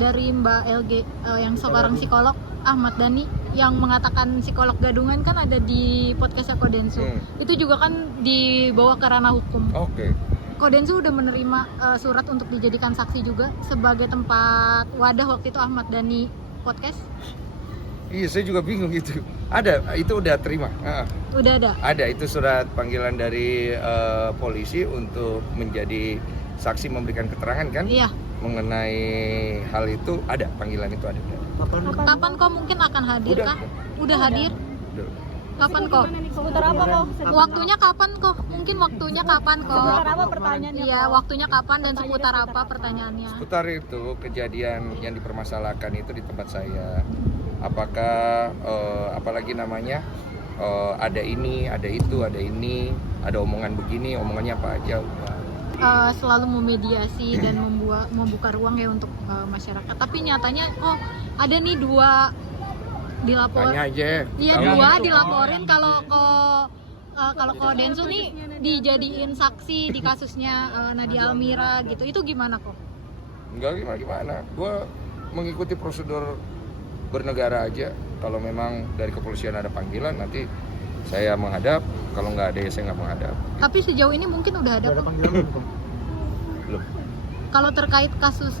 dari Mbak LG yang seorang psikolog Ahmad Dhani yang mengatakan psikolog gadungan kan ada di podcastnya Kodensu. Itu juga kan dibawa ke ranah hukum. Oke. Kodensu udah menerima surat untuk dijadikan saksi juga sebagai tempat wadah waktu itu Ahmad Dhani podcast. Iya, saya juga bingung itu. Ada, itu udah terima. Udah ada. Ada, itu surat panggilan dari polisi untuk menjadi saksi memberikan keterangan kan? Iya. Mengenai hal itu ada, panggilan itu ada. Kapan kok mungkin akan hadir kah? Udah hadir? Udah. Kapan kok? Seputar apa kok? Waktunya kapan kok? Mungkin waktunya kapan kok? Seputar apa pertanyaannya? Iya, waktunya kapan dan seputar apa pertanyaannya? Seputar itu kejadian yang dipermasalahkan itu di tempat saya. Apakah apalagi namanya ada ini, ada itu, ada ini, ada omongan begini, omongannya apa aja. Selalu memediasi dan membuka ruang ya untuk masyarakat. Tapi nyatanya kok ada nih dua dilapor. Tanya aja. Iya, Tahu. dua dilaporin kalau Kodensu nih dijadiin saksi di kasusnya Nadia Almira gitu. Itu gimana kok? Enggak gimana. Gue mengikuti prosedur bernegara aja. Kalau memang dari kepolisian ada panggilan, nanti saya menghadap. Kalau nggak ada ya saya nggak menghadap. Tapi sejauh ini mungkin udah ada kok. Belum. Kalau terkait kasus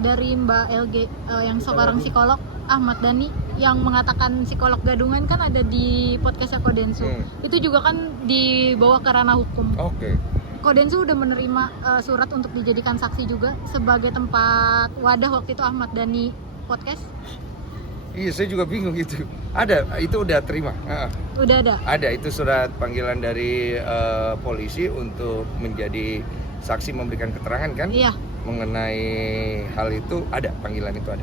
dari Mbak LG yang seorang psikolog Ahmad Dhani yang mengatakan psikolog gadungan kan ada di podcastnya Kodensu. Itu juga kan dibawa ke ranah hukum. Oke. Kodensu udah menerima surat untuk dijadikan saksi juga sebagai tempat wadah waktu itu Ahmad Dhani podcast. Iya, saya juga bingung itu. Ada, itu udah terima. Udah ada. Ada, itu surat panggilan dari polisi untuk menjadi saksi memberikan keterangan kan? Iya. Mengenai hal itu ada, panggilan itu ada.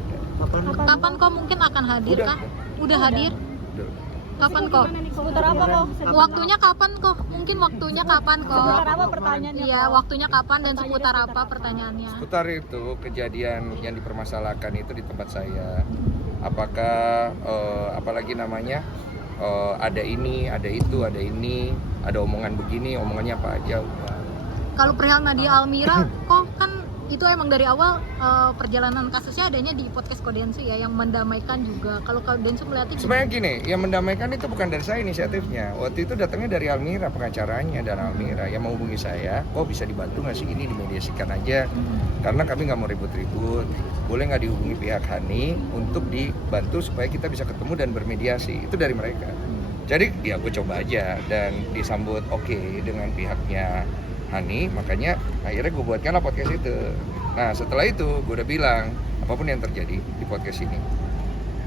Kapan kok mungkin akan hadir kah? Udah hadir? Udah. Kapan kok? Seputar apa kok? Waktunya kapan kok? Mungkin waktunya kapan kok? Seputar apa pertanyaannya? Iya, waktunya kapan dan seputar apa pertanyaannya? Seputar itu kejadian yang dipermasalahkan itu di tempat saya. Apakah apalagi namanya ada ini, ada itu, ada ini, ada omongan begini, omongannya apa aja. Kalau perihal Nadia Almira kok kan itu emang dari awal perjalanan kasusnya adanya di podcast Kodensu ya yang mendamaikan juga. Kalau Kodensu melihatnya Sebenarnya gini, yang mendamaikan itu bukan dari saya inisiatifnya. Waktu itu datangnya dari Almira, pengacaranya dan Almira yang menghubungi saya. Kok bisa dibantu nggak sih ini dimediasikan aja? Karena kami nggak mau ribut-ribut. Boleh nggak dihubungi pihak Hani untuk dibantu supaya kita bisa ketemu dan bermediasi? Itu dari mereka. Jadi ya gue coba aja dan disambut oke dengan pihaknya Hani, makanya akhirnya gue buatkanlah podcast itu. Nah setelah itu gue udah bilang apapun yang terjadi di podcast ini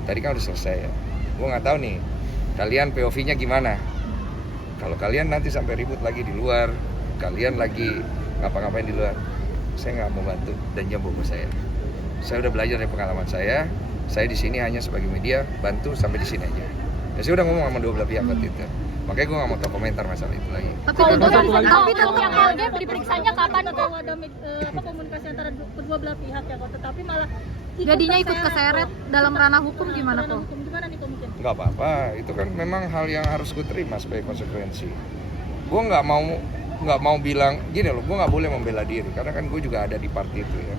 tadi kan udah selesai ya, gue nggak tahu nih kalian POV-nya gimana. Kalau kalian nanti sampai ribut lagi di luar, kalian lagi ngapa-ngapain di luar, saya nggak mau bantu dan jambu saya. Saya udah belajar dari pengalaman saya di sini hanya sebagai media, bantu sampai di sini aja. Ya saya udah ngomong sama dua belah pihak waktu itu. Makanya gue gak mau tahu komentar masalah itu lagi. tapi tetap yang LG diperiksanya kapan kok? Ada komunikasi antara kedua belah pihak ya kok, tetapi malah jadinya ikut keseret dalam ranah hukum gimana kok? Gimana nih kok mungkin? Gak apa-apa, itu kan memang hal yang harus gue terima sebagai konsekuensi. Gue nggak mau bilang gini loh, gue nggak boleh membela diri karena kan gue juga ada di part itu ya.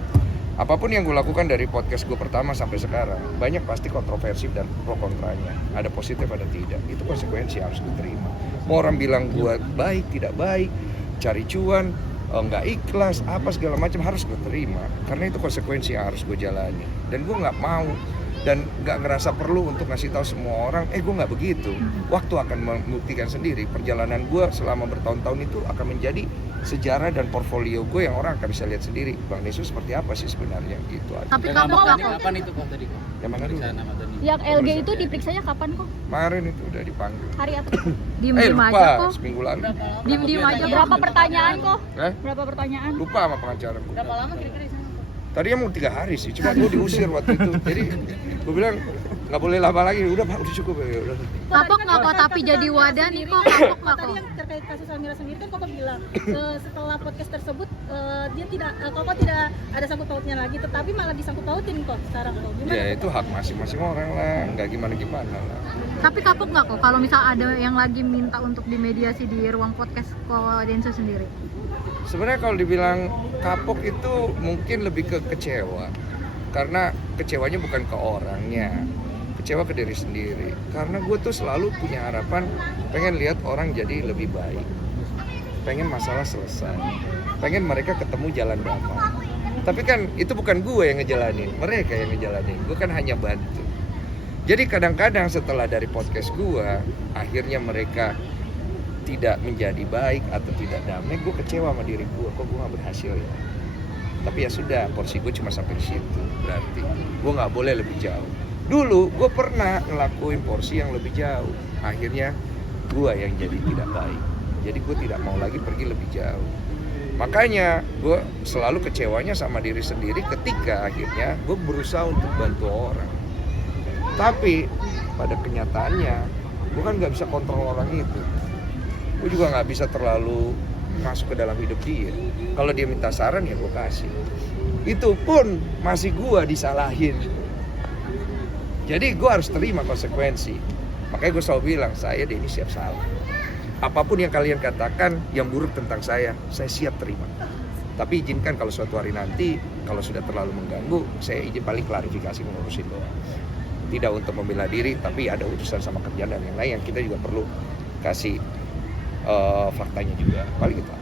Apapun yang gue lakukan dari podcast gue pertama sampai sekarang, banyak pasti kontroversi dan pro kontranya. Ada positif, ada tidak. Itu konsekuensi yang harus gue terima. Mau orang bilang gue baik, tidak baik, cari cuan, nggak ikhlas, apa segala macam harus gue terima. Karena itu konsekuensi yang harus gue jalani. Dan gue nggak mau dan nggak ngerasa perlu untuk ngasih tahu semua orang, gue nggak begitu. Waktu akan membuktikan sendiri. Perjalanan gue selama bertahun-tahun itu akan menjadi sejarah dan portfolio gue yang orang akan bisa lihat sendiri. Bang Desus seperti apa sih sebenarnya gitu aja. Tapi kamu kapan itu kok tadi kok? Yang mana dulu? Yang LG itu diperiksanya kapan kok? Kemarin itu udah dipanggil. Hari apa? diem-diem aja lupa, kok. seminggu lalu. Diem-diem aja kok. Berapa pertanyaan kok? Berapa pertanyaan? Lupa sama pengacara. Berapa lama kira-kira di sana? Tadinya mau 3 hari sih, cuma gue diusir waktu itu. Jadi gue bilang nggak boleh lama lagi, udah Pak, udah cukup ya. Udah. Kapok nggak kok tapi jadi wadah nih kok, kapok nggak Tadi kok? yang terkait kasus Almira sendiri kan Koko bilang setelah podcast tersebut dia tidak Koko tidak ada sangkut pautnya lagi, tetapi malah disangkut pautin kok sekarang kok. Gimana? Ya itu hak masing-masing orang lah, nggak gimana-gimana lah. Tapi kapok nggak kok kalau misal ada yang lagi minta untuk dimediasi di ruang podcast Kodensu sendiri? Sebenarnya kalau dibilang kapok itu mungkin lebih ke kecewa. Karena kecewanya bukan ke orangnya, kecewa ke diri sendiri. Karena gue tuh selalu punya harapan, pengen lihat orang jadi lebih baik, pengen masalah selesai, pengen mereka ketemu jalan damai. Tapi kan itu bukan gue yang ngejalanin, mereka yang ngejalanin. Gue kan hanya bantu. Jadi kadang-kadang setelah dari podcast gue, akhirnya mereka tidak menjadi baik atau tidak damai, gue kecewa sama diri gue, kok gue gak berhasil ya. Tapi ya sudah, porsi gue cuma sampai di situ. Berarti gue nggak boleh lebih jauh. Dulu gue pernah ngelakuin porsi yang lebih jauh. Akhirnya gue yang jadi tidak baik. Jadi gue tidak mau lagi pergi lebih jauh. Makanya gue selalu kecewanya sama diri sendiri ketika akhirnya gue berusaha untuk bantu orang. Tapi pada kenyataannya gue kan nggak bisa kontrol orang itu. Gue juga nggak bisa terlalu masuk ke dalam hidup dia. Kalau dia minta saran ya gue kasih. Itu pun masih gue disalahin. Jadi gue harus terima konsekuensi. Makanya gue selalu bilang, saya Denny siap salah. Apapun yang kalian katakan yang buruk tentang saya siap terima. Tapi izinkan kalau suatu hari nanti, kalau sudah terlalu mengganggu, saya izin paling klarifikasi mengurusin doang. Tidak untuk membela diri, tapi ada urusan sama kerjaan dan yang lain yang kita juga perlu kasih faktanya juga. Paling gitu.